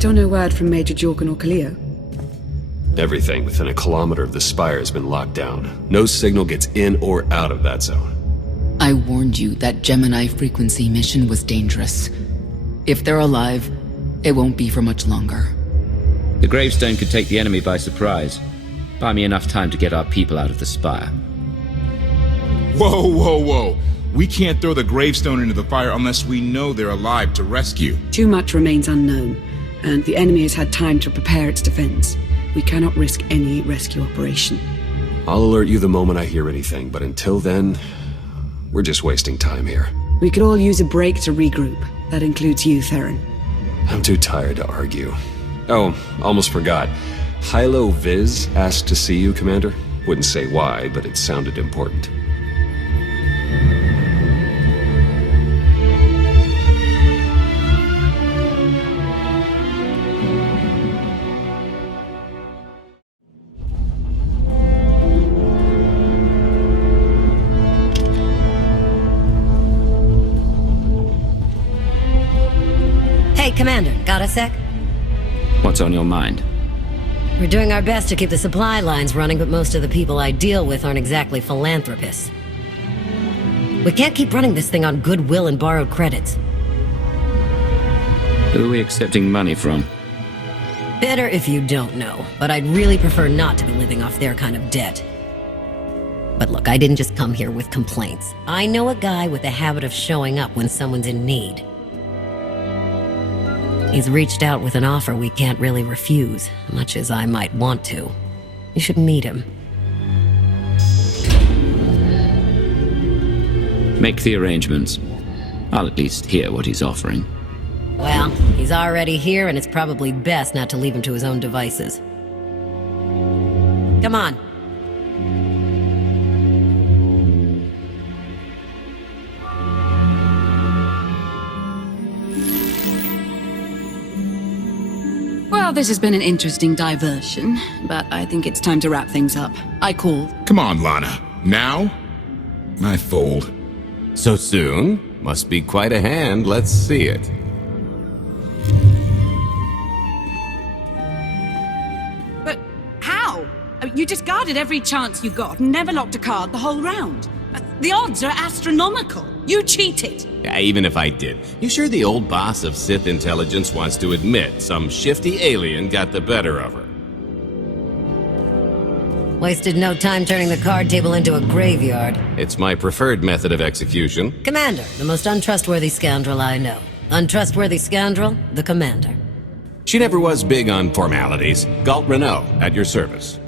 Still no word from Major Jorgen or Kaleo? Everything within a kilometer of the spire has been locked down. No signal gets in or out of that zone. I warned you that Gemini frequency mission was dangerous. If they're alive, it won't be for much longer. The gravestone could take the enemy by surprise. Buy me enough time to get our people out of the spire. Whoa, whoa, whoa. We can't throw the gravestone into the fire unless we know they're alive to rescue. Too much remains unknown, and the enemy has had time to prepare its defense. We cannot risk any rescue operation. I'll alert you the moment I hear anything, but until then, we're just wasting time here. We could all use a break to regroup. That includes you, Theron. I'm too tired to argue. Oh, almost forgot. Hylo Viz asked to see you, Commander. Wouldn't say why, but it sounded important. Hey, Commander, got a sec? What's on your mind? We're doing our best to keep the supply lines running, but most of the people I deal with aren't exactly philanthropists. We can't keep running this thing on goodwill and borrowed credits. Who are we accepting money from? Better if you don't know, but I'd really prefer not to be living off their kind of debt. But look, I didn't just come here with complaints. I know a guy with a habit of showing up when someone's in need. He's reached out with an offer we can't really refuse, much as I might want to. You should meet him. Make the arrangements. I'll at least hear what he's offering. Well, he's already here, and it's probably best not to leave him to his own devices. Come on. Well, this has been an interesting diversion, but I think it's time to wrap things up. I call. Come on, Lana. Now? I fold. So soon? Must be quite a hand. Let's see it. But how? You discarded every chance you got and never locked a card the whole round. The odds are astronomical. You cheated. Yeah, even if I did. You sure the old boss of Sith intelligence wants to admit some shifty alien got the better of her? Wasted no time turning the card table into a graveyard. It's my preferred method of execution. Commander, the most untrustworthy scoundrel I know. Untrustworthy scoundrel, the Commander. She never was big on formalities. Galt Renault, at your service.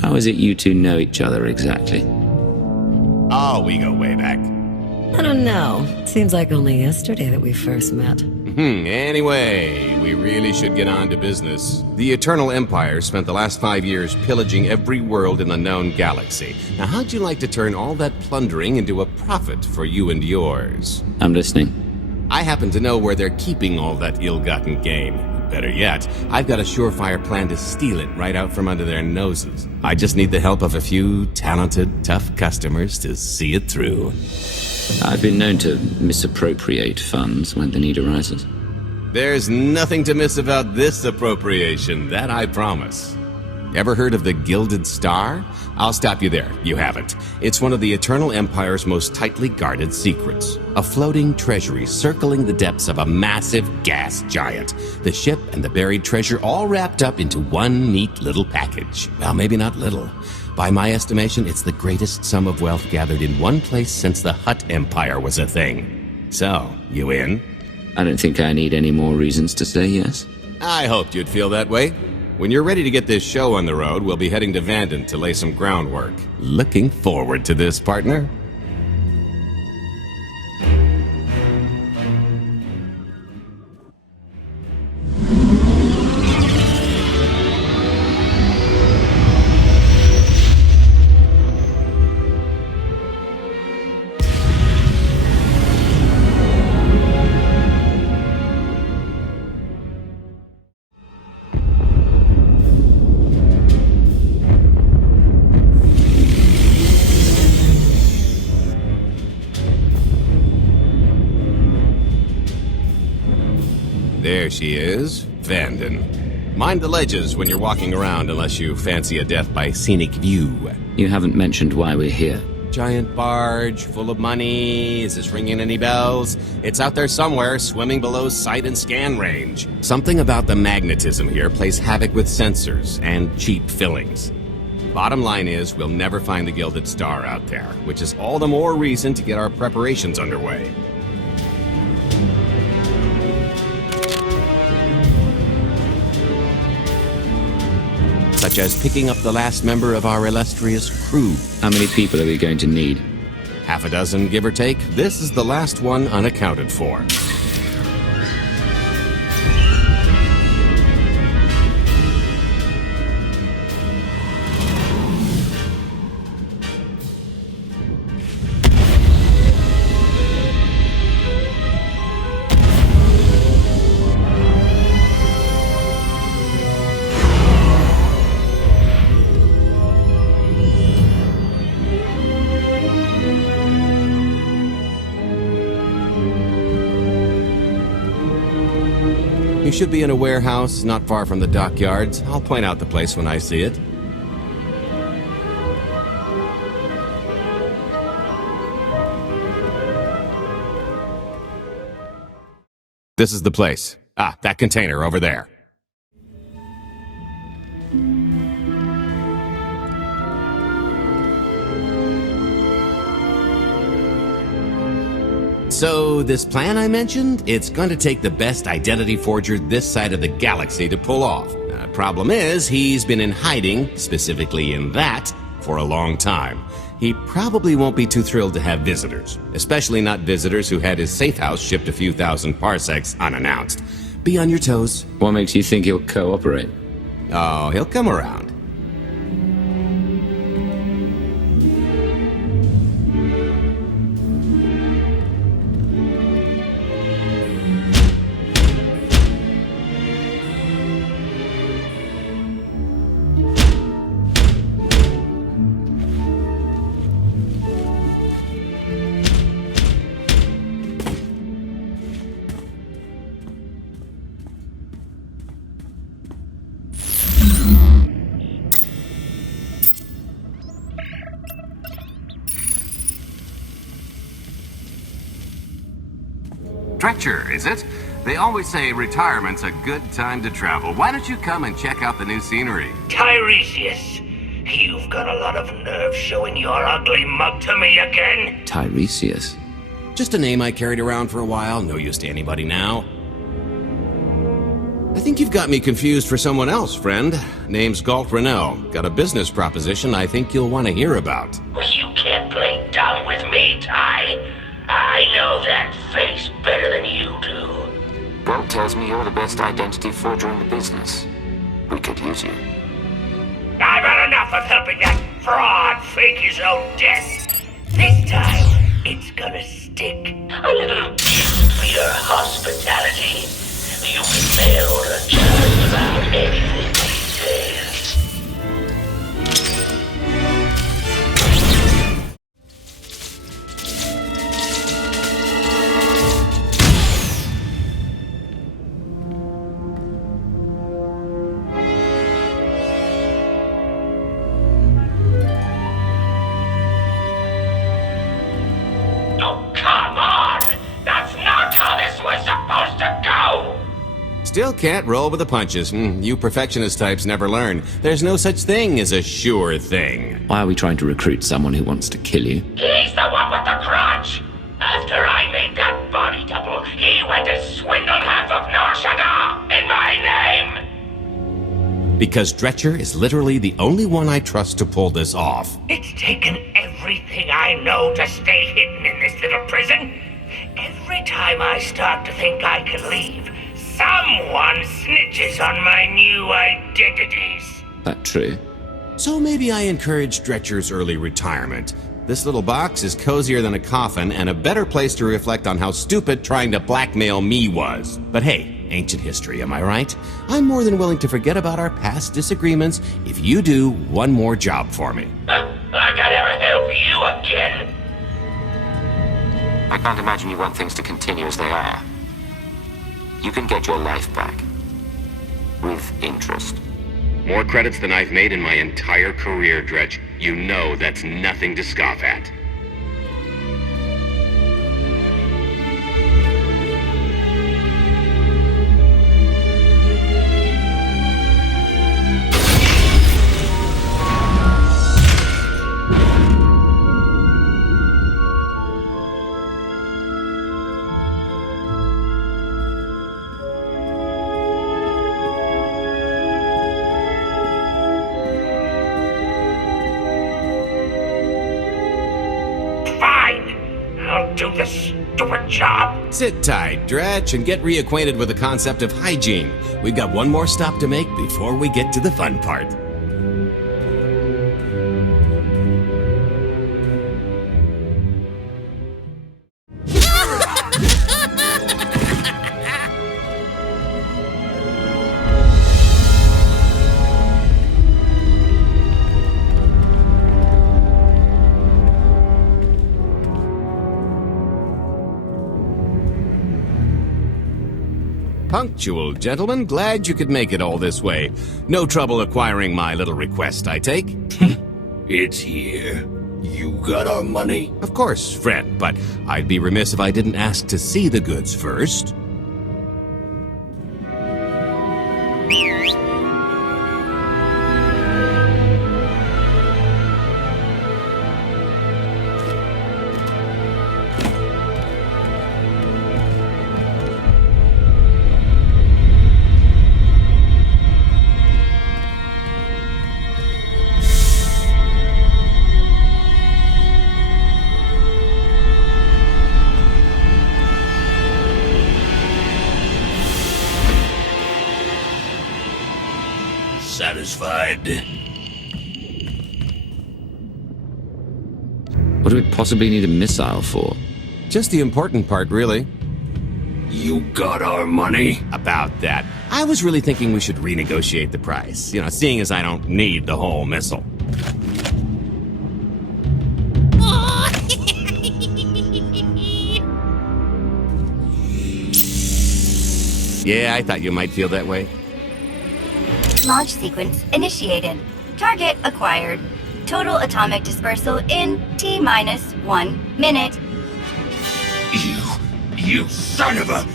How is it you two know each other exactly? Oh, we go way back. I don't know. Seems like only yesterday that we first met. Anyway, we really should get on to business. The Eternal Empire spent the last 5 years pillaging every world in the known galaxy. Now, how'd you like to turn all that plundering into a profit for you and yours? I'm listening. I happen to know where they're keeping all that ill-gotten gain. Better yet, I've got a surefire plan to steal it right out from under their noses. I just need the help of a few talented, tough customers to see it through. I've been known to misappropriate funds when the need arises. There's nothing to miss about this appropriation, that I promise. Ever heard of the Gilded Star? I'll stop you there. You haven't. It's one of the Eternal Empire's most tightly guarded secrets. A floating treasury circling the depths of a massive gas giant. The ship and the buried treasure all wrapped up into one neat little package. Well, maybe not little. By my estimation, it's the greatest sum of wealth gathered in one place since the Hutt Empire was a thing. So, you in? I don't think I need any more reasons to say yes. I hoped you'd feel that way. When you're ready to get this show on the road, we'll be heading to Vanden to lay some groundwork. Looking forward to this, partner. There she is, Vanden. Mind the ledges when you're walking around unless you fancy a death by scenic view. You haven't mentioned why we're here. Giant barge, full of money. Is this ringing any bells? It's out there somewhere, swimming below sight and scan range. Something about the magnetism here plays havoc with sensors and cheap fillings. Bottom line is, we'll never find the Gilded Star out there, which is all the more reason to get our preparations underway. Such as picking up the last member of our illustrious crew. How many people are we going to need? Half a dozen, give or take. This is the last one unaccounted for. You should be in a warehouse not far from the dockyards. I'll point out the place when I see it. This is the place. Ah, that container over there. So, this plan I mentioned, it's going to take the best identity forger this side of the galaxy to pull off. Problem is, he's been in hiding, specifically in that, for a long time. He probably won't be too thrilled to have visitors, especially not visitors who had his safe house shipped a few thousand parsecs unannounced. Be on your toes. What makes you think he'll cooperate? Oh, he'll come around. Treacher, is it? They always say retirement's a good time to travel. Why don't you come and check out the new scenery? Tiresias, you've got a lot of nerve showing your ugly mug to me again. Tiresias? Just a name I carried around for a while, no use to anybody now. I think you've got me confused for someone else, friend. Name's Galt Renault. Got a business proposition I think you'll want to hear about. Well, you can't play dumb with me, Ty. I know that face better than you do. Galt tells me you're the best identity forger in the business. We could use you. I've had enough of helping that fraud fake his own death. This time, it's gonna stick. A little gift for your hospitality. You can mail the just about anything these days. Still can't roll with the punches. You perfectionist types never learn. There's no such thing as a sure thing. Why are we trying to recruit someone who wants to kill you? He's the one with the grudge. After I made that body double, he went and swindled half of Norshada in my name. Because Treacher is literally the only one I trust to pull this off. It's taken everything I know to stay hidden in this little prison. Every time I start to think I can leave, someone snitches on my new identities. That true? So maybe I encourage Treacher's early retirement. This little box is cozier than a coffin and a better place to reflect on how stupid trying to blackmail me was. But hey, ancient history, am I right? I'm more than willing to forget about our past disagreements if you do one more job for me. I gotta help you again. I can't imagine you want things to continue as they are. you can get your life back. With interest. More credits than I've made in my entire career, Dredge. You know that's nothing to scoff at. Do this stupid job. Sit tight, Dredge, and get reacquainted with the concept of hygiene. We've got one more stop to make before we get to the fun part. Punctual, gentlemen. Glad you could make it all this way. No trouble acquiring my little request, I take? It's here. You got our money? Of course, friend, but I'd be remiss if I didn't ask to see the goods first. Satisfied? What do we possibly need a missile for? Just the important part, really. You got our money? About that. I was really thinking we should renegotiate the price. You know, seeing as I don't need the whole missile. Yeah, I thought you might feel that way. Launch sequence initiated. Target acquired. Total atomic dispersal in T-1 minute. You son of a...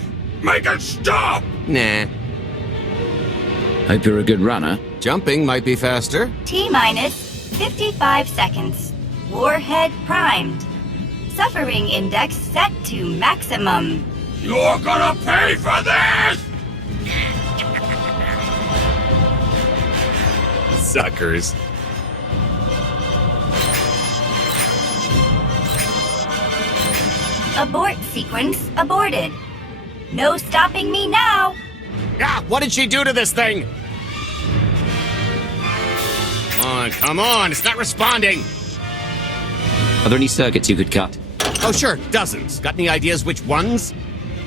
Make it stop! Nah. Hope you're a good runner. Jumping might be faster. T-55 seconds. Warhead primed. Suffering index set to maximum. You're gonna pay for this! Suckers. Abort sequence aborted. No stopping me now. Ah, what did she do to this thing? Come on, it's not responding. Are there any circuits you could cut? Oh, sure, dozens. Got any ideas which ones?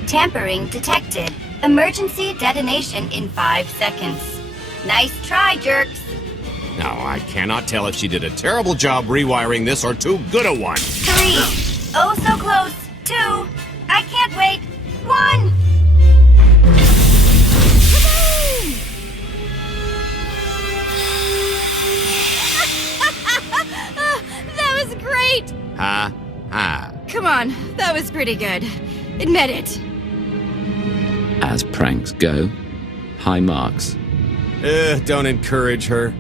Tampering detected. Emergency detonation in 5 seconds. Nice try, jerks. Now, I cannot tell if she did a terrible job rewiring this or too good a one. 3. Oh, so close. 2. I can't wait. 1. That was great! Ha. Come on, that was pretty good. Admit it. As pranks go, high marks. Don't encourage her.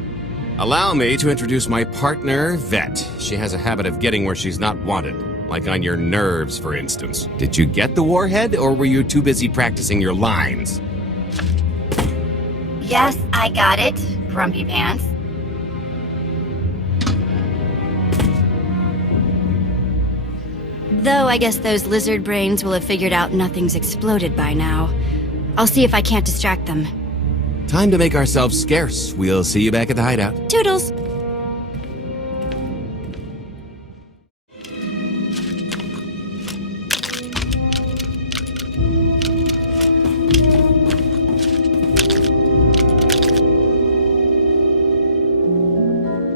Allow me to introduce my partner, Vet. She has a habit of getting where she's not wanted. Like on your nerves, for instance. Did you get the warhead, or were you too busy practicing your lines? Yes, I got it, Grumpy Pants. Though I guess those lizard brains will have figured out nothing's exploded by now. I'll see if I can't distract them. Time to make ourselves scarce. We'll see you back at the hideout. Toodles!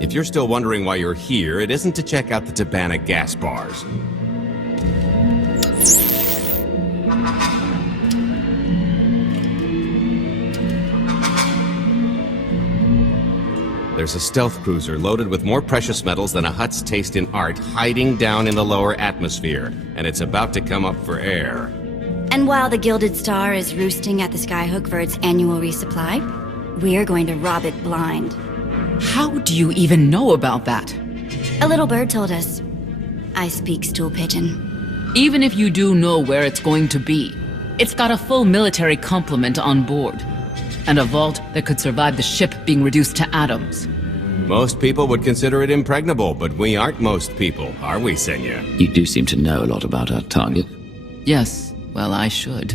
If you're still wondering why you're here, it isn't to check out the Tabana gas bars. There's a stealth cruiser loaded with more precious metals than a Hutt's taste in art hiding down in the lower atmosphere, and it's about to come up for air. And while the Gilded Star is roosting at the Skyhook for its annual resupply, we're going to rob it blind. How do you even know about that? A little bird told us. I speak stool pigeon. Even if you do know where it's going to be, it's got a full military complement on board. And a vault that could survive the ship being reduced to atoms. Most people would consider it impregnable, but we aren't most people, are we, Senya? You do seem to know a lot about our target. Yes, well, I should.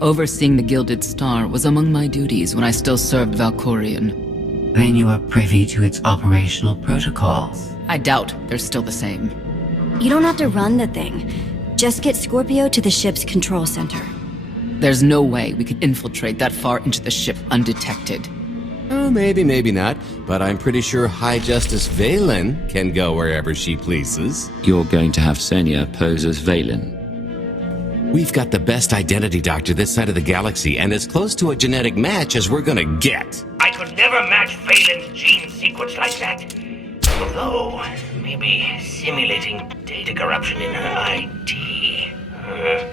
Overseeing the Gilded Star was among my duties when I still served Valkorion. Then you are privy to its operational protocols. I doubt they're still the same. You don't have to run the thing. Just get Scorpio to the ship's control center. There's no way we could infiltrate that far into the ship undetected. Oh, maybe not. But I'm pretty sure High Justice Vaylin can go wherever she pleases. You're going to have Senya pose as Vaylin. We've got the best identity doctor this side of the galaxy, and as close to a genetic match as we're gonna get. I could never match Vaylin's gene sequence like that. Although, maybe simulating data corruption in her IT.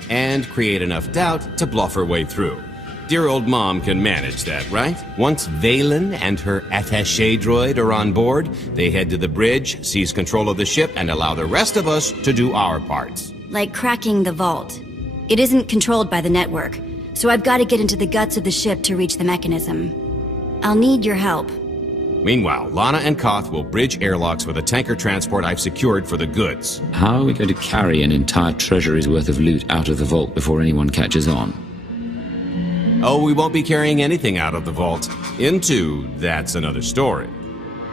And create enough doubt to bluff her way through. Dear old mom can manage that, right? Once Vaylin and her attaché droid are on board, they head to the bridge, seize control of the ship, and allow the rest of us to do our parts. Like cracking the vault. It isn't controlled by the network, so I've got to get into the guts of the ship to reach the mechanism. I'll need your help. Meanwhile, Lana and Koth will bridge airlocks with a tanker transport I've secured for the goods. How are we going to carry an entire treasury's worth of loot out of the vault before anyone catches on? Oh, we won't be carrying anything out of the vault. That's another story.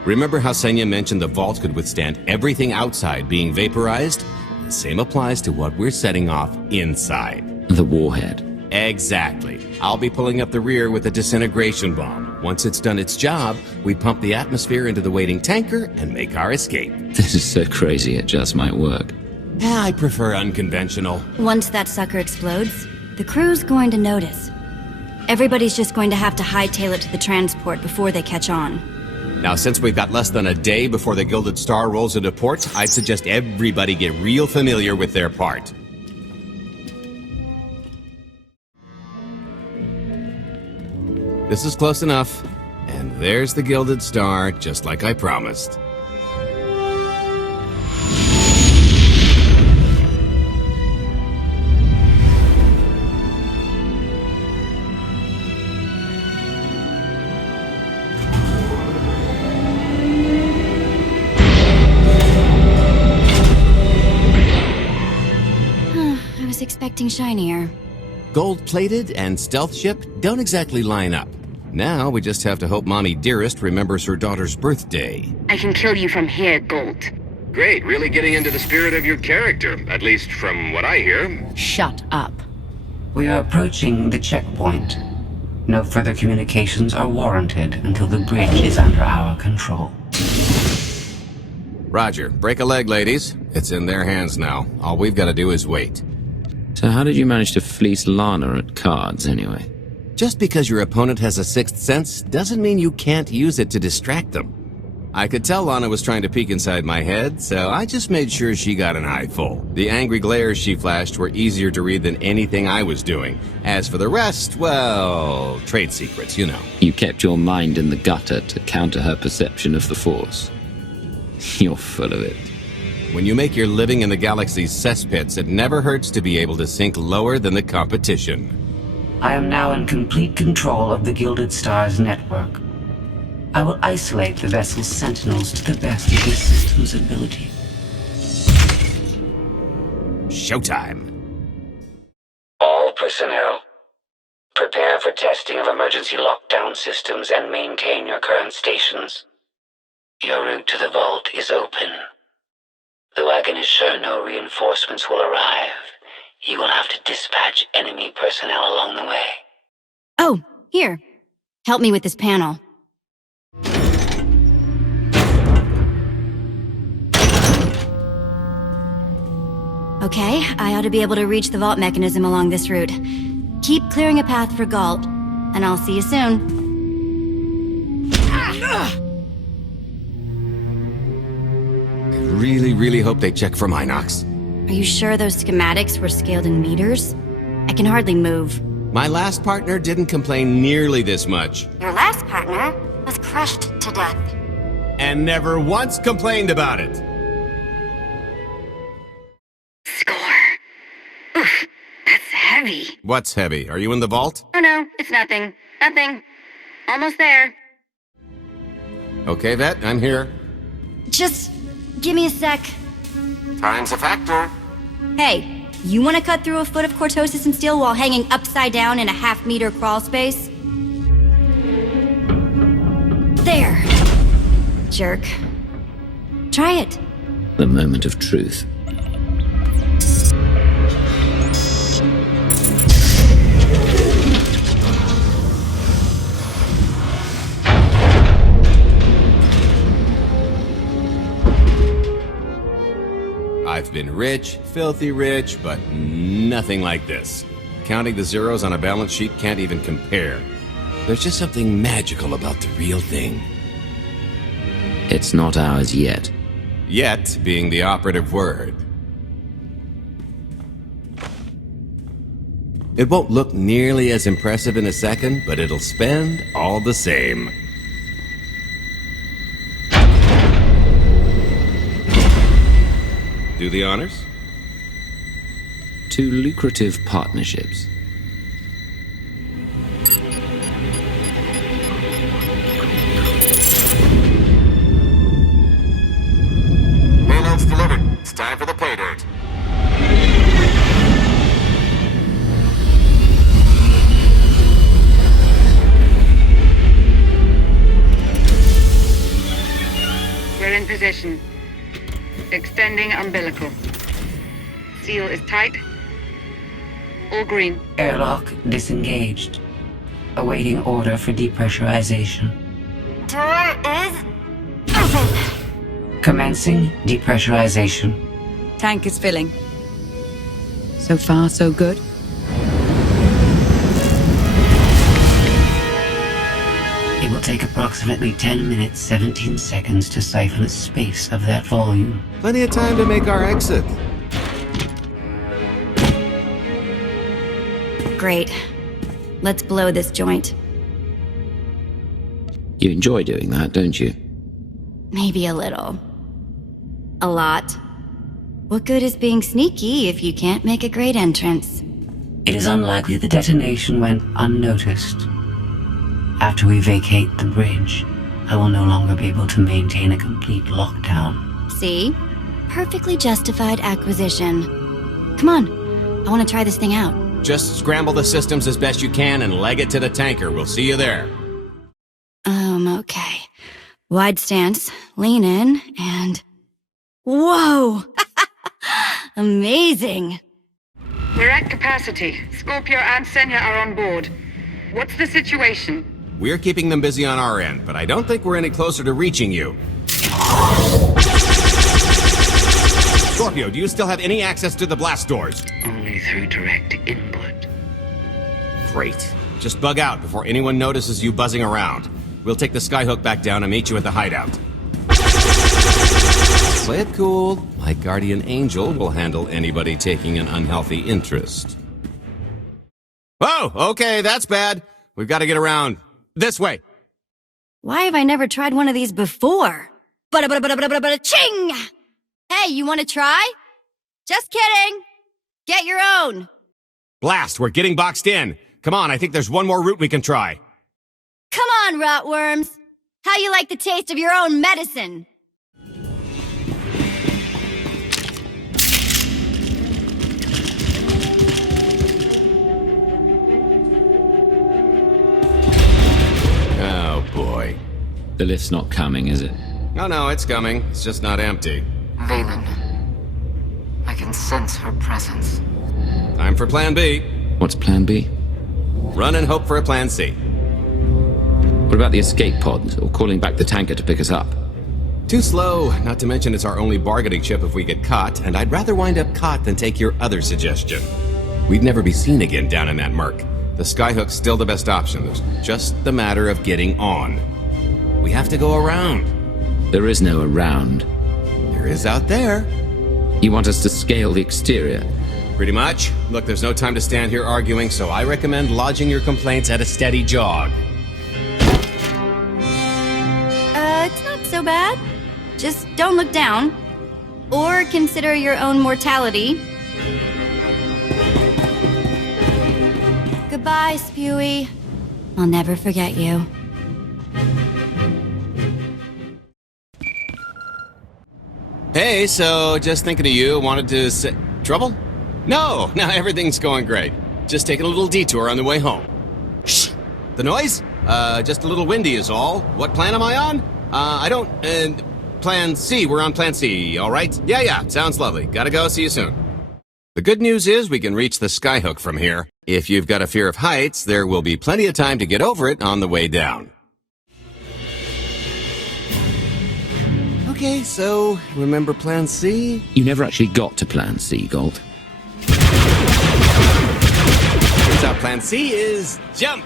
Remember how Senya mentioned the vault could withstand everything outside being vaporized? The same applies to what we're setting off inside. The warhead. Exactly. I'll be pulling up the rear with a disintegration bomb. Once it's done its job, we pump the atmosphere into the waiting tanker and make our escape. This is so crazy it just might work. I prefer unconventional. Once that sucker explodes, the crew's going to notice. Everybody's just going to have to hightail it to the transport before they catch on. Now, since we've got less than a day before the Gilded Star rolls into port, I'd suggest everybody get real familiar with their part. This is close enough. And there's the Gilded Star, just like I promised. I was expecting shinier. Gold-plated and stealth ship don't exactly line up. Now we just have to hope Mommy Dearest remembers her daughter's birthday. I can kill you from here, Gold. Great, really getting into the spirit of your character, at least from what I hear. Shut up. We are approaching the checkpoint. No further communications are warranted until the bridge is under our control. Roger. Break a leg, ladies. It's in their hands now. All we've got to do is wait. So how did you manage to fleece Lana at cards, anyway? Just because your opponent has a sixth sense doesn't mean you can't use it to distract them. I could tell Lana was trying to peek inside my head, so I just made sure she got an eye full. The angry glares she flashed were easier to read than anything I was doing. As for the rest, well, trade secrets, you know. You kept your mind in the gutter to counter her perception of the Force. You're full of it. When you make your living in the galaxy's cesspits, it never hurts to be able to sink lower than the competition. I am now in complete control of the Gilded Star's network. I will isolate the vessel's sentinels to the best of this system's ability. Showtime. All personnel, prepare for testing of emergency lockdown systems and maintain your current stations. Your route to the vault is open. Though I can assure no reinforcements will arrive, you will have to dispatch enemy personnel along the way. Oh, here. Help me with this panel. Okay, I ought to be able to reach the vault mechanism along this route. Keep clearing a path for Galt, and I'll see you soon. really hope they check for Minox. Are you sure those schematics were scaled in meters? I can hardly move. My last partner didn't complain nearly this much. Your last partner was crushed to death. And never once complained about it. Oof, that's heavy. What's heavy? Are you in the vault? Oh no, it's nothing. Nothing. Almost there. Okay, Vet, I'm here. Just give me a sec. Time's a factor. Hey, you want to cut through a foot of cortosis and steel while hanging upside down in a half-meter crawl space? There. Jerk. Try it. The moment of truth. I've been rich, filthy rich, but nothing like this. Counting the zeros on a balance sheet can't even compare. There's just something magical about the real thing. It's not ours yet. Yet being the operative word. It won't look nearly as impressive in a second, but it'll spend all the same. Do the honors? 2 lucrative partnerships. Payload's delivered. It's time for the pay dirt. We're in position. Extending umbilical. Seal is tight. All green. Airlock disengaged. Awaiting order for depressurization. Door is open. Commencing depressurization. Tank is filling. So far, so good. It will take approximately 10 minutes, 17 seconds to siphon a space of that volume. Plenty of time to make our exit. Great. Let's blow this joint. You enjoy doing that, don't you? Maybe a little. A lot. What good is being sneaky if you can't make a great entrance? It is unlikely the detonation went unnoticed. After we vacate the bridge, I will no longer be able to maintain a complete lockdown. See? Perfectly justified acquisition. Come on. I want to try this thing out. Just scramble the systems as best you can and leg it to the tanker. We'll see you there. Okay. Wide stance, lean in, and... Whoa! Amazing! We're at capacity. Scorpio and Senya are on board. What's the situation? We're keeping them busy on our end, but I don't think we're any closer to reaching you. Scorpio, do you still have any access to the blast doors? Only through direct input. Great. Just bug out before anyone notices you buzzing around. We'll take the skyhook back down and meet you at the hideout. Play it cool. My guardian angel will handle anybody taking an unhealthy interest. Oh, okay, that's bad. We've got to get around. This way. Why have I never tried one of these before? Ching! Hey, you want to try? Just kidding. Get your own. Blast, we're getting boxed in. Come on, I think there's one more route we can try. Come on, rotworms. How you like the taste of your own medicine? Oh, boy. The lift's not coming, is it? No, it's coming. It's just not empty. Vaylin. I can sense her presence. Time for Plan B. What's Plan B? Run and hope for a Plan C. What about the escape pod, or calling back the tanker to pick us up? Too slow, not to mention it's our only bargaining chip if we get caught, and I'd rather wind up caught than take your other suggestion. We'd never be seen again down in that murk. The skyhook's still the best option. It's just the matter of getting on. We have to go around. There is no around. Here is out there. You want us to scale the exterior? Pretty much. Look, there's no time to stand here arguing, so I recommend lodging your complaints at a steady jog. It's not so bad. Just don't look down. Or consider your own mortality. Goodbye, Spewy. I'll never forget you. Hey, so just thinking of you, wanted to say... Trouble? No, everything's going great. Just taking a little detour on the way home. Shh! The noise? Just a little windy is all. What plan am I on? I don't... Plan C, we're on Plan C, all right? Yeah, sounds lovely. Gotta go, see you soon. The good news is we can reach the skyhook from here. If you've got a fear of heights, there will be plenty of time to get over it on the way down. Okay, so, remember Plan C? You never actually got to Plan C, Gold. Turns out Plan C is jump!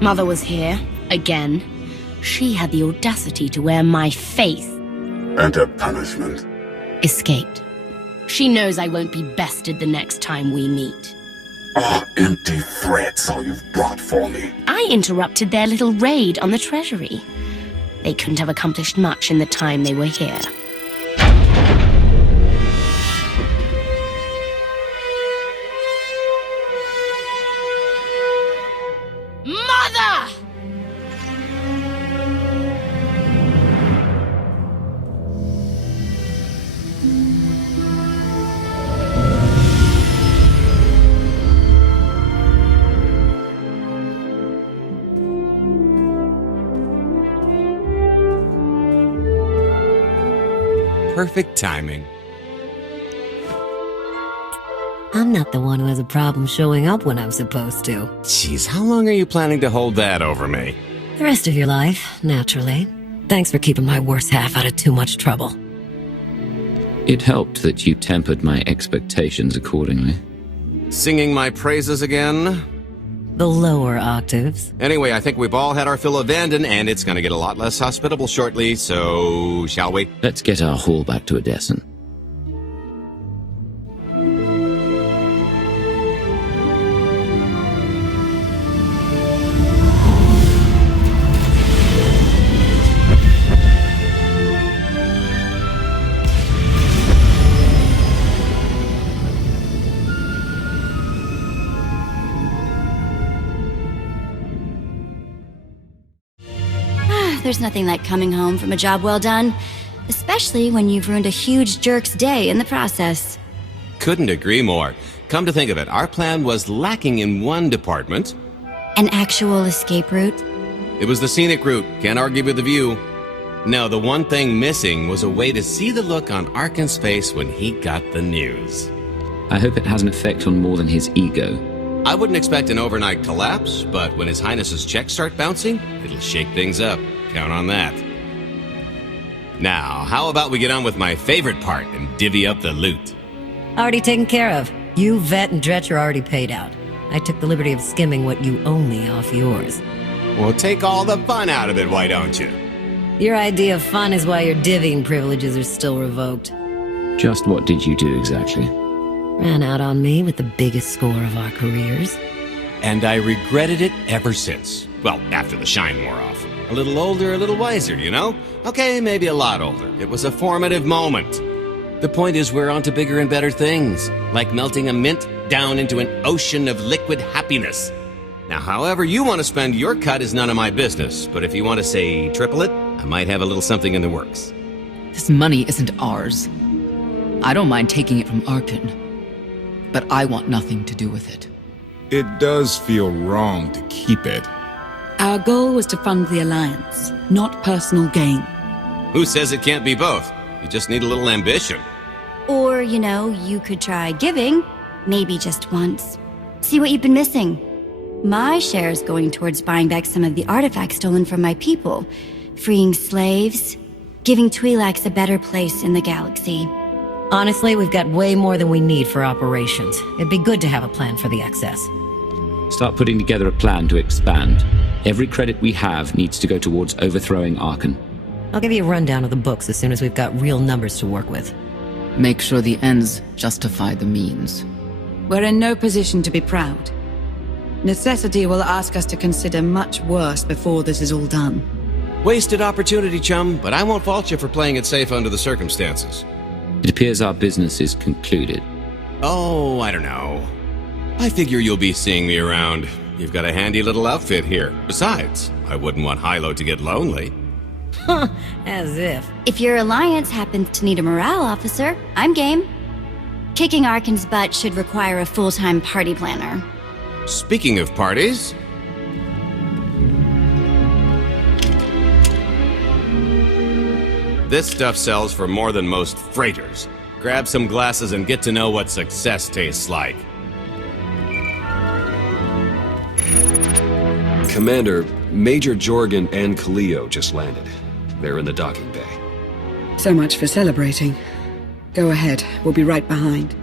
Mother was here, again. She had the audacity to wear my face. And her punishment? Escaped. She knows I won't be bested the next time we meet. Empty threats all you've brought for me. I interrupted their little raid on the treasury. They couldn't have accomplished much in the time they were here. Mother! Perfect timing. I'm not the one who has a problem showing up when I'm supposed to. Jeez, how long are you planning to hold that over me? The rest of your life, naturally. Thanks for keeping my worse half out of too much trouble. It helped that you tempered my expectations accordingly. Singing my praises again? The lower octaves. Anyway, I think we've all had our fill of Vanden, and it's gonna get a lot less hospitable shortly, so... shall we? Let's get our haul back to Odessen. There's nothing like coming home from a job well done, especially when you've ruined a huge jerk's day in the process. Couldn't agree more. Come to think of it, our plan was lacking in one department. An actual escape route? It was the scenic route, can't argue with the view. No, the one thing missing was a way to see the look on Arkan's face when he got the news. I hope it has an effect on more than his ego. I wouldn't expect an overnight collapse, but when His Highness's checks start bouncing, it'll shake things up. Count on that. Now, how about we get on with my favorite part and divvy up the loot? Already taken care of. You, Vet, and Dretch are already paid out. I took the liberty of skimming what you owe me off yours. Well, take all the fun out of it, why don't you? Your idea of fun is why your divvying privileges are still revoked. Just what did you do exactly? Ran out on me with the biggest score of our careers. And I regretted it ever since. Well, after the shine wore off. A little older, a little wiser, you know? Okay, maybe a lot older. It was a formative moment. The point is we're on to bigger and better things, like melting a mint down into an ocean of liquid happiness. Now, however you want to spend your cut is none of my business, but if you want to say triple it, I might have a little something in the works. This money isn't ours. I don't mind taking it from Arkan, but I want nothing to do with it. It does feel wrong to keep it. Our goal was to fund the Alliance, not personal gain. Who says it can't be both? You just need a little ambition. Or, you could try giving Maybe just once. See what you've been missing. My share's going towards buying back some of the artifacts stolen from my people, freeing slaves, giving Twi'leks a better place in the galaxy. Honestly, we've got way more than we need for operations. It'd be good to have a plan for the excess. Start putting together a plan to expand. Every credit we have needs to go towards overthrowing Archon. I'll give you a rundown of the books as soon as we've got real numbers to work with. Make sure the ends justify the means. We're in no position to be proud. Necessity will ask us to consider much worse before this is all done. Wasted opportunity, chum, but I won't fault you for playing it safe under the circumstances. It appears our business is concluded. Oh, I don't know. I figure you'll be seeing me around. You've got a handy little outfit here. Besides, I wouldn't want Hilo to get lonely. Huh, as if. If your alliance happens to need a morale officer, I'm game. Kicking Archon's butt should require a full-time party planner. Speaking of parties... This stuff sells for more than most freighters. Grab some glasses and get to know what success tastes like. Commander, Major Jorgen and Kaleo just landed. They're in the docking bay. So much for celebrating. Go ahead, we'll be right behind.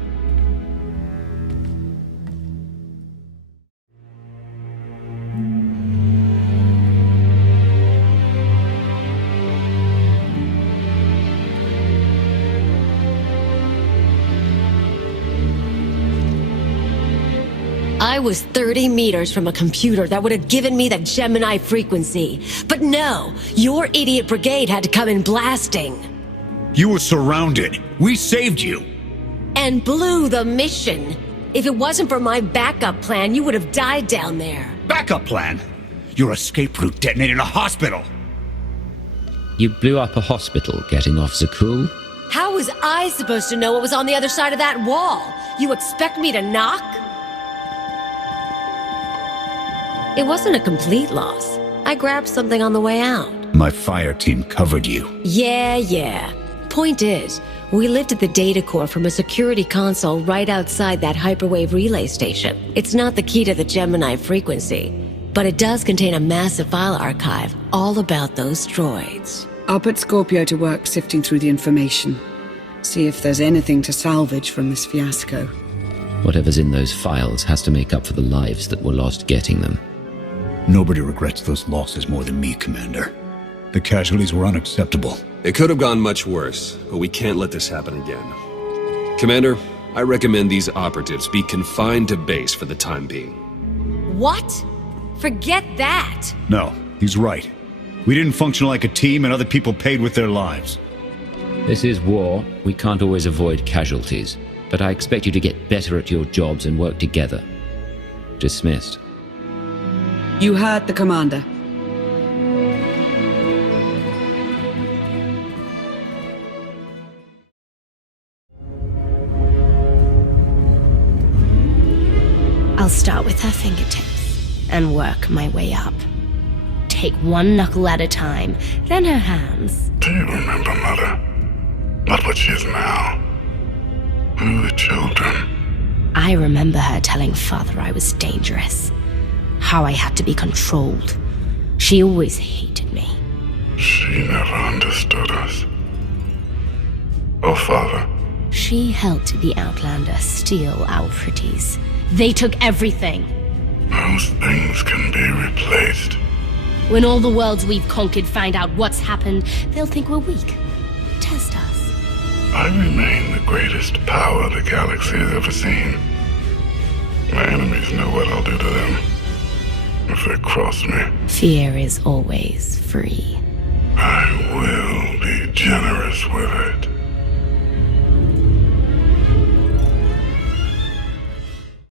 I was 30 meters from a computer that would have given me the Gemini frequency. But no, your idiot brigade had to come in blasting. You were surrounded. We saved you. And blew the mission. If it wasn't for my backup plan, you would have died down there. Backup plan? Your escape route detonated a hospital. You blew up a hospital getting off Zakuul? How was I supposed to know what was on the other side of that wall? You expect me to knock? It wasn't a complete loss. I grabbed something on the way out. My fire team covered you. Yeah. Point is, we lifted the data core from a security console right outside that hyperwave relay station. It's not the key to the Gemini frequency, but it does contain a massive file archive all about those droids. I'll put Scorpio to work sifting through the information. See if there's anything to salvage from this fiasco. Whatever's in those files has to make up for the lives that were lost getting them. Nobody regrets those losses more than me, Commander. The casualties were unacceptable. It could have gone much worse, but we can't let this happen again. Commander, I recommend these operatives be confined to base for the time being. What? Forget that! No, he's right. We didn't function like a team and other people paid with their lives. This is war. We can't always avoid casualties. But I expect you to get better at your jobs and work together. Dismissed. You heard the commander. I'll start with her fingertips and work my way up. Take one knuckle at a time, then her hands. Do you remember, Mother? Not what she is now. We were children. I remember her telling Father I was dangerous. How I had to be controlled. She always hated me. She never understood us. Oh, Father. She helped the Outlander steal our pretties. They took everything. Those things can be replaced. When all the worlds we've conquered find out what's happened, they'll think we're weak. Test us. I remain the greatest power the galaxy has ever seen. My enemies know what I'll do to them if they cross me. Fear is always free. I will be generous with it.